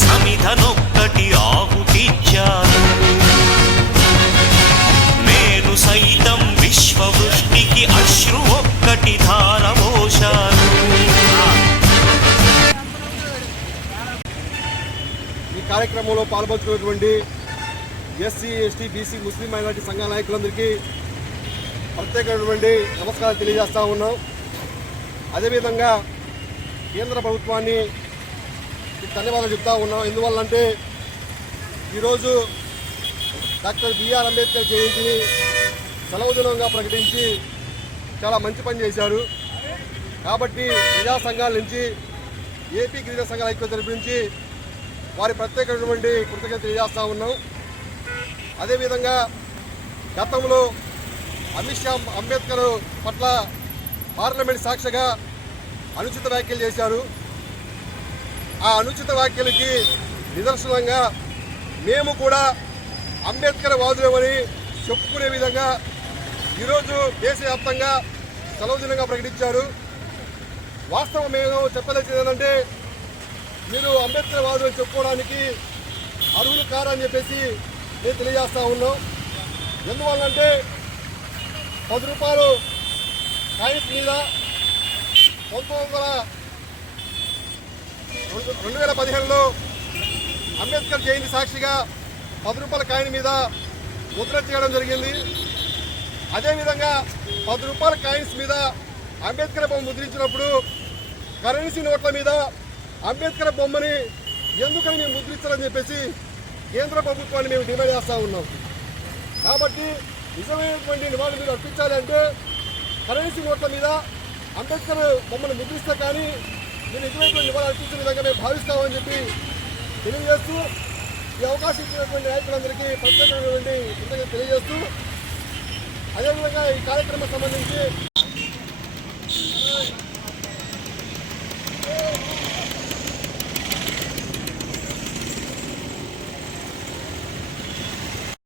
సమిధనొక్కటి ఆహుతిచ్చాను. నేను సైతం విశ్వవృష్టికి అశ్రు ఒక్కటి ధారపోశాను. ఈ కార్యక్రమంలో పాల్పంచుకున్నటువంటి ఎస్సీ, ఎస్టీ, బీసీ, ముస్లిం మైనారిటీ సంఘాల నాయకులందరికీ ప్రత్యేకమైనటువంటి నమస్కారాలు తెలియజేస్తూ ఉన్నాం. అదేవిధంగా కేంద్ర ప్రభుత్వాన్ని ధన్యవాదాలు చెప్తా ఉన్నాం. ఎందువల్లంటే ఈరోజు డాక్టర్ బిఆర్ అంబేద్కర్ జయంతిని సెలవు దినంగా ప్రకటించి చాలా మంచి పని చేశారు. కాబట్టి ప్రజా సంఘాల నుంచి ఏపీ గిరిజన సంఘాల ఐక్యత తరపు నుంచి వారి ప్రత్యేకమైనటువంటి కృతజ్ఞత తెలియజేస్తూ ఉన్నాం. అదేవిధంగా గతంలో అమిత్ షా అంబేద్కర్ పట్ల పార్లమెంట్ సాక్షిగా అనుచిత వ్యాఖ్యలు చేశారు. ఆ అనుచిత వ్యాఖ్యలకి నిదర్శనంగా మేము కూడా అంబేద్కర్ వాదులేమని చెప్పుకునే విధంగా ఈరోజు దేశవ్యాప్తంగా సెలవు దినంగా ప్రకటించారు. వాస్తవం మేము చెప్పదలిచింది ఏంటంటే మీరు అంబేద్కర్ వాదులను చెప్పుకోవడానికి అర్హులు కారని చెప్పేసి మేము తెలియజేస్తూ ఉన్నాం. ఎందువల్లంటే 10 రూపాయలు కాయిన్స్ మీద 2015లో అంబేద్కర్ జయంతి సాక్షిగా 10 రూపాయల కాయిన్ మీద ముద్ర చేయడం జరిగింది. అదేవిధంగా 10 రూపాయల కాయిన్స్ మీద అంబేద్కర్ బొమ్మ ముద్రించినప్పుడు కరెన్సీ నోట్ల మీద అంబేద్కర్ బొమ్మని ఎందుకని మేము ముద్రించాలని చెప్పేసి కేంద్ర ప్రభుత్వాన్ని మేము డిమాండ్ చేస్తూ ఉన్నాం. కాబట్టి నిజమైనటువంటి నివాళులు మీరు అర్పించాలి అంటే కరెన్సీ నోట్ల మీద అంబేద్కర్ బొమ్మను ముద్రిస్తే కానీ మీరు నిజమైనటువంటి నివాళులు అర్పించిన విధంగా మేము భావిస్తామని చెప్పి తెలియజేస్తూ ఈ అవకాశం ఇచ్చినటువంటి నాయకులందరికీ ప్రత్యేకమైనటువంటి కృతజ్ఞతలు తెలియజేస్తూ అదేవిధంగా ఈ కార్యక్రమం సంబంధించి